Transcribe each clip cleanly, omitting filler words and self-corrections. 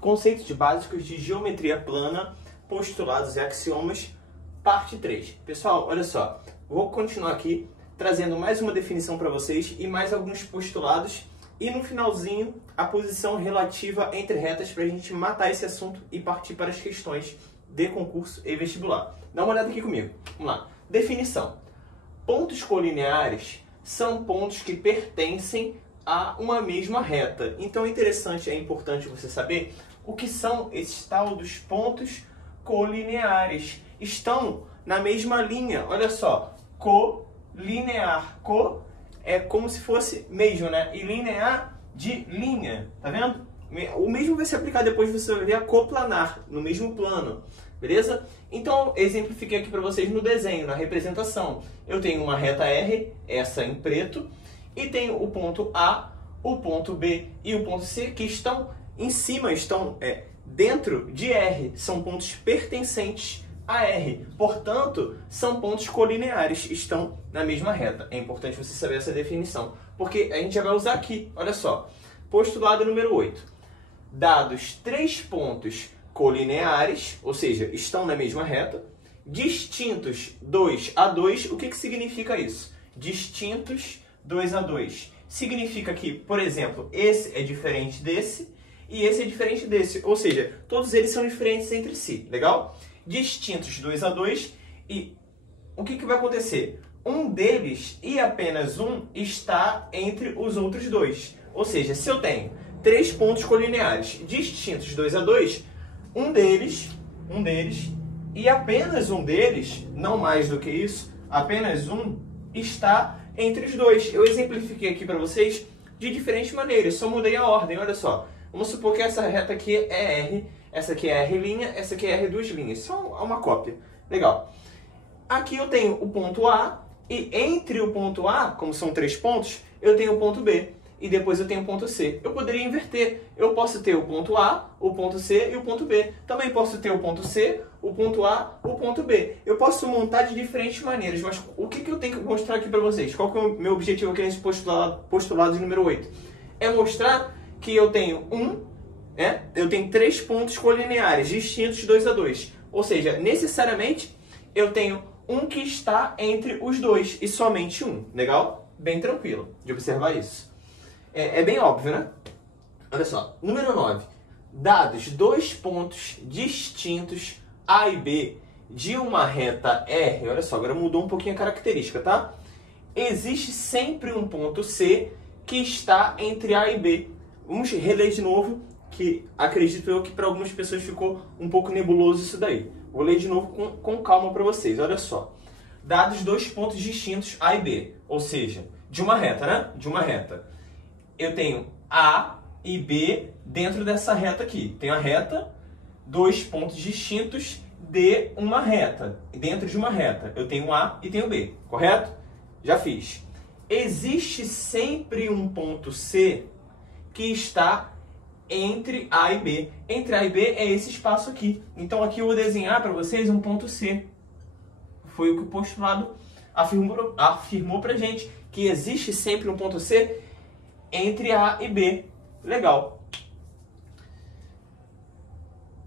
Conceitos básicos de geometria plana, postulados e axiomas, parte 3. Pessoal, olha só, vou continuar aqui trazendo mais uma definição para vocês e mais alguns postulados e no finalzinho a posição relativa entre retas para a gente matar esse assunto e partir para as questões de concurso e vestibular. Dá uma olhada aqui comigo. Vamos lá. Definição. Pontos colineares são pontos que pertencem a uma mesma reta. Então é importante você saber o que são esses tal dos pontos colineares. Estão na mesma linha. Olha só, colinear. Co é como se fosse mesmo, né? E linear de linha. Tá vendo? O mesmo vai se aplicar depois, você vai ver a coplanar, no mesmo plano. Beleza? Então, exemplifiquei aqui para vocês no desenho, na representação. Eu tenho uma reta R, essa em preto, e tenho o ponto A, o ponto B e o ponto C, que estão em cima, estão dentro de R. São pontos pertencentes a R. Portanto, são pontos colineares, estão na mesma reta. É importante você saber essa definição, porque a gente já vai usar aqui. Olha só, postulado número 8. Dados 3 pontos colineares, ou seja, estão na mesma reta, distintos 2 a 2, o que significa isso? Distintos 2 a 2. Significa que, por exemplo, esse é diferente desse e esse é diferente desse, ou seja, todos eles são diferentes entre si, legal? Distintos 2 a 2 e o que vai acontecer? Um deles e apenas um está entre os outros dois, ou seja, se eu tenho 3 pontos colineares distintos 2 a 2, um deles e apenas um deles, não mais do que isso, apenas um está entre os dois. Eu exemplifiquei aqui para vocês de diferentes maneiras, só mudei a ordem, olha só. Vamos supor que essa reta aqui é R, essa aqui é R', essa aqui é R duas linhas, só uma cópia. Legal. Aqui eu tenho o ponto A e entre o ponto A, como são 3 pontos, eu tenho o ponto B. E depois eu tenho o ponto C. Eu poderia inverter. Eu posso ter o ponto A, o ponto C e o ponto B. Também posso ter o ponto C, o ponto A, o ponto B. Eu posso montar de diferentes maneiras, mas o que eu tenho que mostrar aqui para vocês? Qual que é o meu objetivo aqui nesse postulado número 8? É mostrar que eu tenho eu tenho 3 pontos colineares distintos 2 a 2. Ou seja, necessariamente eu tenho um que está entre os dois e somente um. Legal? Bem tranquilo de observar isso. É bem óbvio, né? Olha só, número 9. Dados 2 pontos distintos A e B de uma reta R, olha só, agora mudou um pouquinho a característica, tá? Existe sempre um ponto C que está entre A e B. Vamos reler de novo, que acredito eu que para algumas pessoas ficou um pouco nebuloso isso daí. Vou ler de novo com calma para vocês, olha só. Dados 2 pontos distintos A e B, ou seja, de uma reta, né? De uma reta. Eu tenho A e B dentro dessa reta aqui. Tenho a reta, 2 pontos distintos de uma reta. Dentro de uma reta, eu tenho A e tenho B, correto? Já fiz. Existe sempre um ponto C que está entre A e B. Entre A e B é esse espaço aqui. Então aqui eu vou desenhar para vocês um ponto C. Foi o que o postulado afirmou para gente, que existe sempre um ponto C entre A e B. Legal.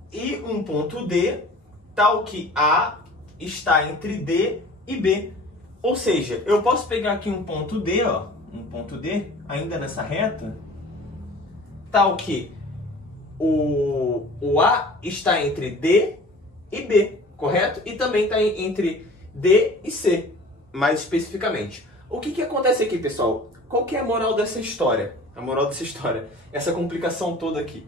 E um ponto D, tal que A está entre D e B. Ou seja, eu posso pegar aqui um ponto D, ó, um ponto D, ainda nessa reta, tal que o A está entre D e B, correto? E também está entre D e C, mais especificamente. O que acontece aqui, pessoal? Qual que é a moral dessa história? A moral dessa história, essa complicação toda aqui.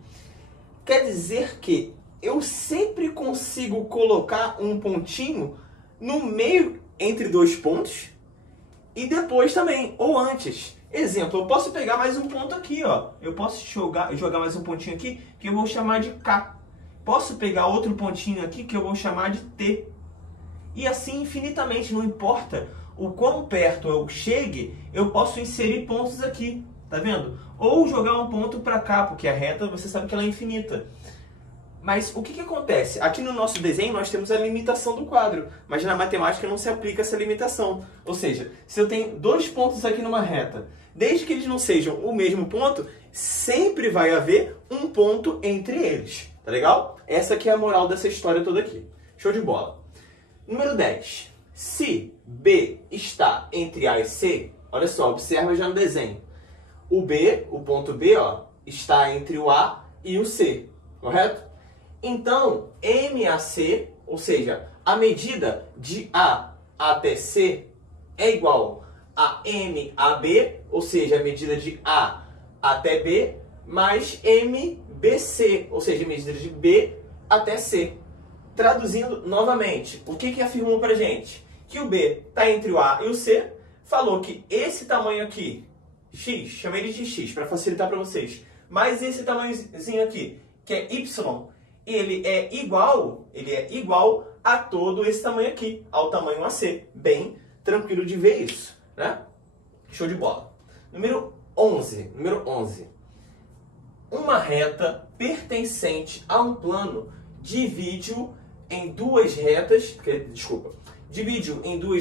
Quer dizer que eu sempre consigo colocar um pontinho no meio entre 2 pontos e depois também, ou antes. Exemplo, eu posso pegar mais um ponto aqui, ó. Eu posso jogar mais um pontinho aqui que eu vou chamar de K. Posso pegar outro pontinho aqui que eu vou chamar de T. E assim infinitamente, não importa o quão perto eu chegue, eu posso inserir pontos aqui, tá vendo? Ou jogar um ponto para cá, porque a reta, você sabe que ela é infinita. Mas o que acontece? Aqui no nosso desenho nós temos a limitação do quadro, mas na matemática não se aplica essa limitação. Ou seja, se eu tenho dois pontos aqui numa reta, desde que eles não sejam o mesmo ponto, sempre vai haver um ponto entre eles. Tá legal? Essa aqui é a moral dessa história toda aqui. Show de bola. Número 10. Se B está entre A e C, olha só, observa já no desenho. O B, o ponto B, ó, está entre o A e o C, correto? Então, MAC, ou seja, a medida de A até C é igual a MAB, ou seja, a medida de A até B, mais MBC, ou seja, a medida de B até C. Traduzindo novamente, o que afirmou pra gente? Que o B está entre o A e o C, falou que esse tamanho aqui, X, chamei ele de X para facilitar para vocês, mas esse tamanhozinho aqui, que é Y, ele é igual a todo esse tamanho aqui, ao tamanho AC. Bem tranquilo de ver isso, né? Show de bola. Número 11. Uma reta pertencente a um plano divide-o em duas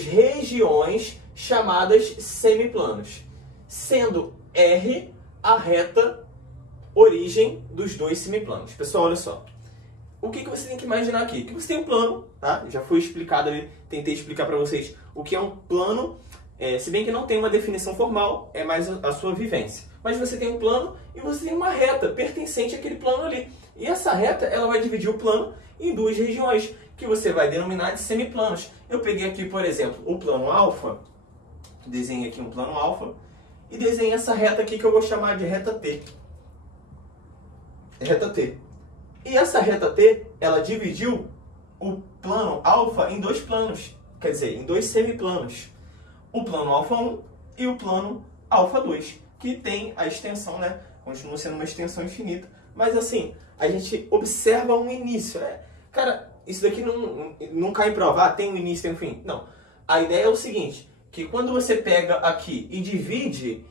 regiões chamadas semiplanos, sendo R a reta origem dos dois semiplanos. Pessoal, olha só. O que você tem que imaginar aqui? Que você tem um plano, tá? Já foi explicado ali, tentei explicar para vocês o que é um plano, se bem que não tem uma definição formal, é mais a sua vivência. Mas você tem um plano e você tem uma reta pertencente àquele plano ali. E essa reta, ela vai dividir o plano em duas regiões, que você vai denominar de semiplanos. Eu peguei aqui, por exemplo, o plano alfa, desenhei aqui um plano alfa, e desenhei essa reta aqui que eu vou chamar de reta T. Reta T. E essa reta T, ela dividiu o plano alfa em dois planos, quer dizer, em dois semiplanos. O plano alfa 1 e o plano alfa 2, que tem a extensão, né? Continua sendo uma extensão infinita. Mas assim, a gente observa um início, né? Cara, isso daqui não cai em prova, tem um início, tem um fim. Não. A ideia é o seguinte, que quando você pega aqui e divide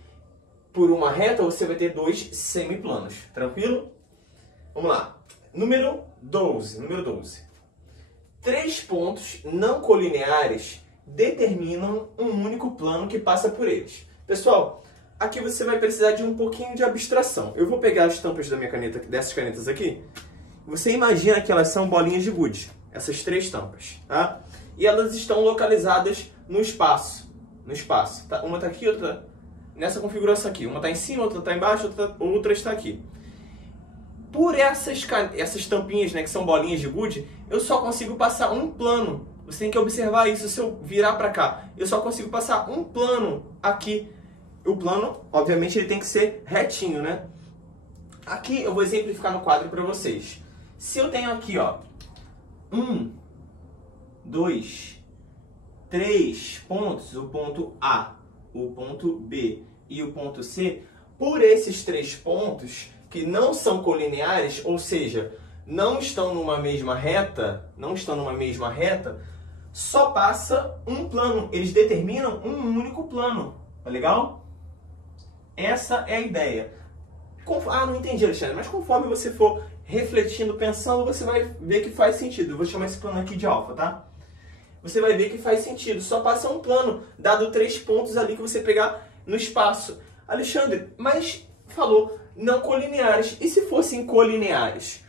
por uma reta, você vai ter dois semiplanos. Tranquilo? Vamos lá. Número 12. Três pontos não colineares determinam um único plano que passa por eles. Pessoal, aqui você vai precisar de um pouquinho de abstração. Eu vou pegar as tampas da minha caneta, dessas canetas aqui. Você imagina que elas são bolinhas de gude, essas três tampas, tá? E elas estão localizadas no espaço. Tá? Uma está aqui, outra nessa configuração aqui. Uma está em cima, outra está embaixo, outra está aqui. Por essas tampinhas, né, que são bolinhas de gude, eu só consigo passar um plano. Você tem que observar isso. Se eu virar para cá, eu só consigo passar um plano aqui. O plano, obviamente, ele tem que ser retinho, né? Aqui eu vou exemplificar no quadro para vocês. Se eu tenho aqui, ó, 1, 2, 3 pontos, o ponto A, o ponto B e o ponto C, por esses três pontos que não são colineares, ou seja, não estão numa mesma reta, só passa um plano. Eles determinam um único plano. Tá legal? Essa é a ideia. Não entendi, Alexandre, mas conforme você for refletindo, pensando, você vai ver que faz sentido. Eu vou chamar esse plano aqui de alfa, tá? Você vai ver que faz sentido. Só passa um plano, dado três pontos ali que você pegar no espaço. Alexandre, mas falou não colineares. E se fossem colineares?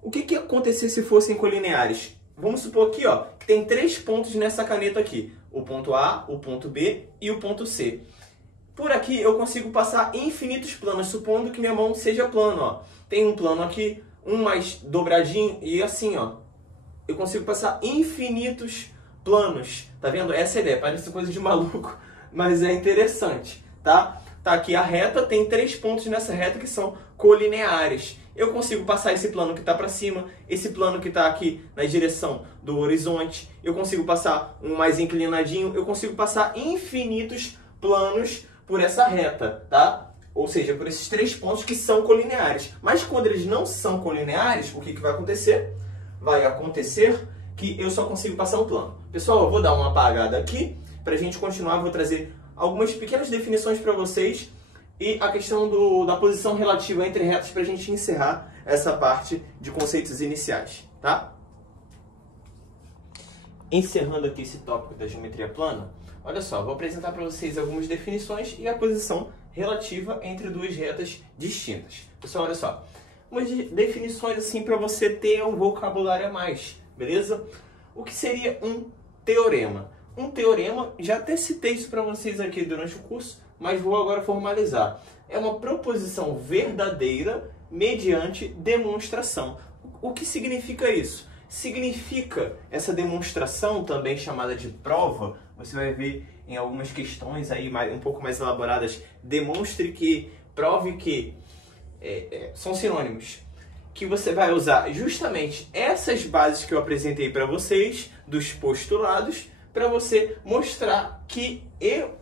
O que ia acontecer se fossem colineares? Vamos supor aqui, ó, que tem três pontos nessa caneta aqui. O ponto A, o ponto B e o ponto C. Por aqui eu consigo passar infinitos planos, supondo que minha mão seja plano, ó. Tem um plano aqui, um mais dobradinho e assim, ó. Eu consigo passar infinitos planos. Tá vendo? Essa é a ideia. Parece coisa de maluco, mas é interessante, tá? Tá aqui a reta, tem três pontos nessa reta que são colineares. Eu consigo passar esse plano que está para cima, esse plano que está aqui na direção do horizonte. Eu consigo passar um mais inclinadinho. Eu consigo passar infinitos planos por essa reta, tá? Ou seja, por esses três pontos que são colineares. Mas quando eles não são colineares, o que vai acontecer? Vai acontecer que eu só consigo passar um plano. Pessoal, eu vou dar uma apagada aqui. Para a gente continuar, vou trazer algumas pequenas definições para vocês. E a questão da posição relativa entre retas para a gente encerrar essa parte de conceitos iniciais, tá? Encerrando aqui esse tópico da geometria plana, olha só, vou apresentar para vocês algumas definições e a posição relativa entre duas retas distintas. Pessoal, olha só, umas definições assim para você ter um vocabulário a mais, beleza? O que seria um teorema? Um teorema, já até citei isso para vocês aqui durante o curso, mas vou agora formalizar. É uma proposição verdadeira mediante demonstração. O que significa isso? Significa essa demonstração, também chamada de prova, você vai ver em algumas questões aí um pouco mais elaboradas, demonstre que, prove que, são sinônimos, que você vai usar justamente essas bases que eu apresentei para vocês, dos postulados, para você mostrar que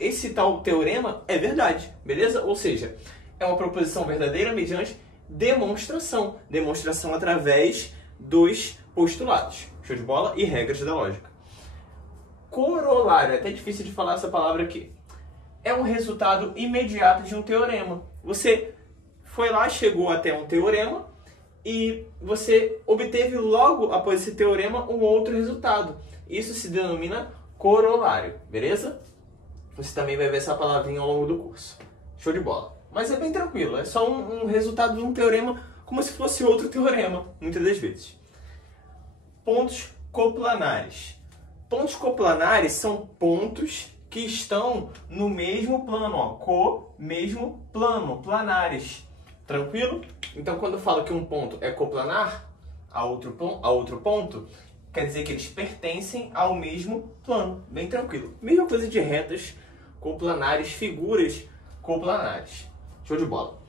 esse tal teorema é verdade, beleza? Ou seja, é uma proposição verdadeira mediante demonstração. Demonstração através dos postulados. Show de bola? E regras da lógica. Corolário, é até difícil de falar essa palavra aqui. É um resultado imediato de um teorema. Você foi lá, chegou até um teorema e você obteve logo após esse teorema um outro resultado. Isso se denomina corolário, beleza? Você também vai ver essa palavrinha ao longo do curso. Show de bola. Mas é bem tranquilo, é só um resultado de um teorema como se fosse outro teorema, muitas das vezes. Pontos coplanares. Pontos coplanares são pontos que estão no mesmo plano, ó, mesmo plano, planares. Tranquilo? Então, quando eu falo que um ponto é coplanar a outro ponto, quer dizer que eles pertencem ao mesmo plano. Bem tranquilo. Mesma coisa de retas coplanares, figuras coplanares. Show de bola.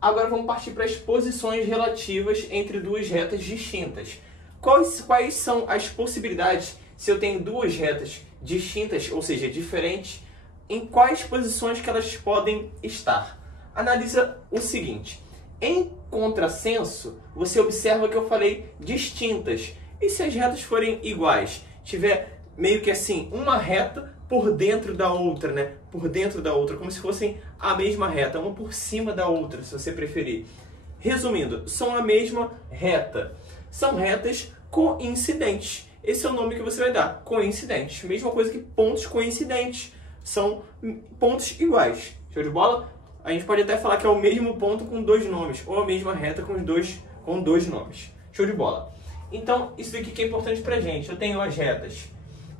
Agora vamos partir para as posições relativas entre duas retas distintas. Quais são as possibilidades se eu tenho duas retas distintas, ou seja, diferentes, em quais posições que elas podem estar? Analisa o seguinte. Em contrassenso, você observa que eu falei distintas. E se as retas forem iguais? Tiver meio que assim, uma reta por dentro da outra, né? Por dentro da outra, como se fossem a mesma reta, uma por cima da outra, se você preferir. Resumindo, são a mesma reta. São retas coincidentes. Esse é o nome que você vai dar, coincidentes. Mesma coisa que pontos coincidentes. São pontos iguais. Show de bola? A gente pode até falar que é o mesmo ponto com dois nomes, ou a mesma reta com dois nomes. Show de bola. Então, isso daqui que é importante pra gente. Eu tenho as retas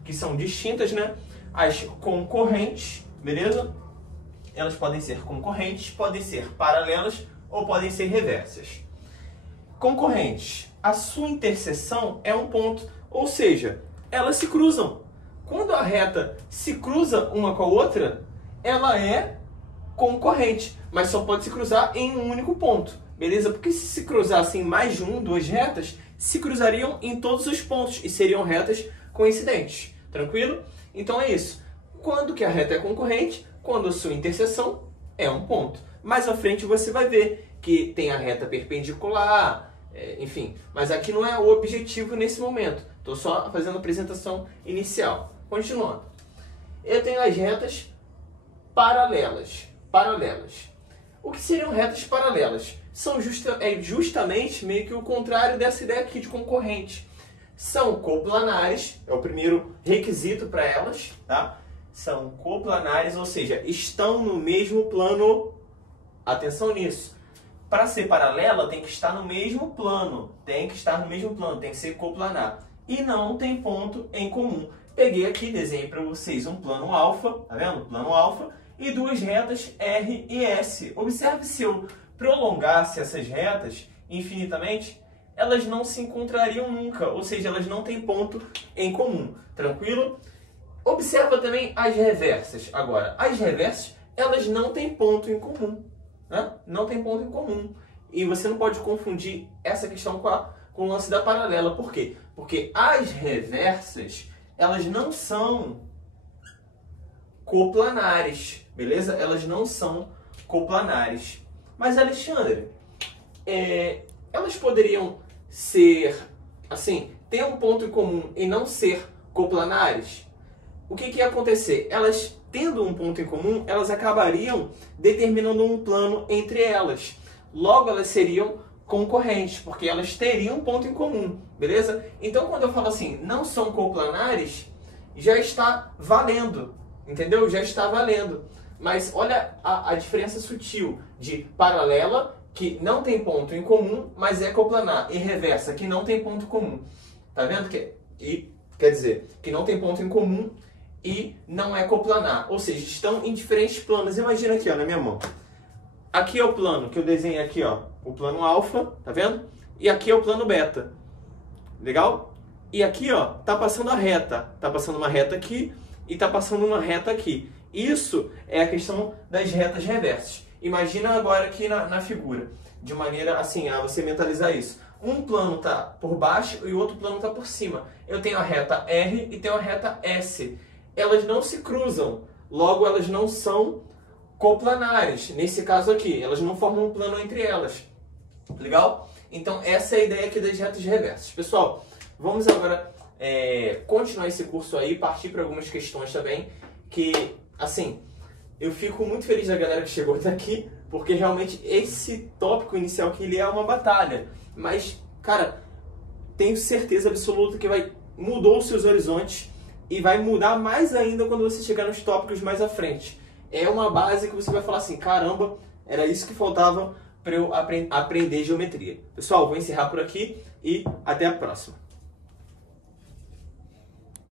que são distintas, né? As concorrentes, beleza? Elas podem ser concorrentes, podem ser paralelas ou podem ser reversas. Concorrentes. A sua interseção é um ponto, ou seja, elas se cruzam. Quando a reta se cruza uma com a outra, ela é concorrente, mas só pode se cruzar em um único ponto, beleza? Porque se cruzassem mais de duas retas, se cruzariam em todos os pontos e seriam retas coincidentes, tranquilo? Então é isso. Quando que a reta é concorrente? Quando a sua interseção é um ponto. Mais à frente você vai ver que tem a reta perpendicular, enfim, mas aqui não é o objetivo nesse momento. Estou só fazendo a apresentação inicial. Continuando. Eu tenho as retas paralelas. O que seriam retas paralelas? São justamente meio que o contrário dessa ideia aqui de concorrente. São coplanares, é o primeiro requisito para elas, tá? São coplanares, ou seja, estão no mesmo plano. Atenção nisso. Para ser paralela, tem que estar no mesmo plano. Tem que ser coplanar. E não tem ponto em comum. Peguei aqui, desenhei para vocês um plano alfa, tá vendo? Plano alfa. E duas retas R e S. Observe, se eu prolongasse essas retas infinitamente, elas não se encontrariam nunca, ou seja, elas não têm ponto em comum, tranquilo? Observa também as reversas. Agora, as reversas, elas não têm ponto em comum, né? Não tem ponto em comum. E você não pode confundir essa questão com o lance da paralela. Por quê? Porque as reversas, elas não são coplanares, beleza? Elas não são coplanares. Mas, Alexandre, elas poderiam ser, assim, ter um ponto em comum e não ser coplanares? O que ia acontecer? Elas, tendo um ponto em comum, elas acabariam determinando um plano entre elas. Logo, elas seriam concorrentes, porque elas teriam um ponto em comum, beleza? Então, quando eu falo assim, não são coplanares, já está valendo, entendeu? Já está valendo. Mas olha a diferença sutil de paralela, que não tem ponto em comum, mas é coplanar, e reversa, que não tem ponto comum. Tá vendo? Quer dizer, que não tem ponto em comum e não é coplanar. Ou seja, estão em diferentes planos. Imagina aqui, ó, na minha mão. Aqui é o plano que eu desenhei aqui, ó, o plano alfa, tá vendo? E aqui é o plano beta. Legal? E aqui, ó, tá passando a reta. Tá passando uma reta aqui e tá passando uma reta aqui. Isso é a questão das retas reversas. Imagina agora aqui na figura, de maneira assim, a você mentalizar isso. Um plano tá por baixo e o outro plano tá por cima. Eu tenho a reta R e tenho a reta S. Elas não se cruzam, logo elas não são coplanares. Nesse caso aqui, elas não formam um plano entre elas. Legal? Então essa é a ideia aqui das retas reversas. Pessoal, vamos agora continuar esse curso aí, partir para algumas questões também, que, assim, eu fico muito feliz da galera que chegou até aqui, porque realmente esse tópico inicial aqui, ele é uma batalha. Mas, cara, tenho certeza absoluta que mudou os seus horizontes e vai mudar mais ainda quando você chegar nos tópicos mais à frente. É uma base que você vai falar assim, caramba, era isso que faltava para eu aprender geometria. Pessoal, vou encerrar por aqui e até a próxima.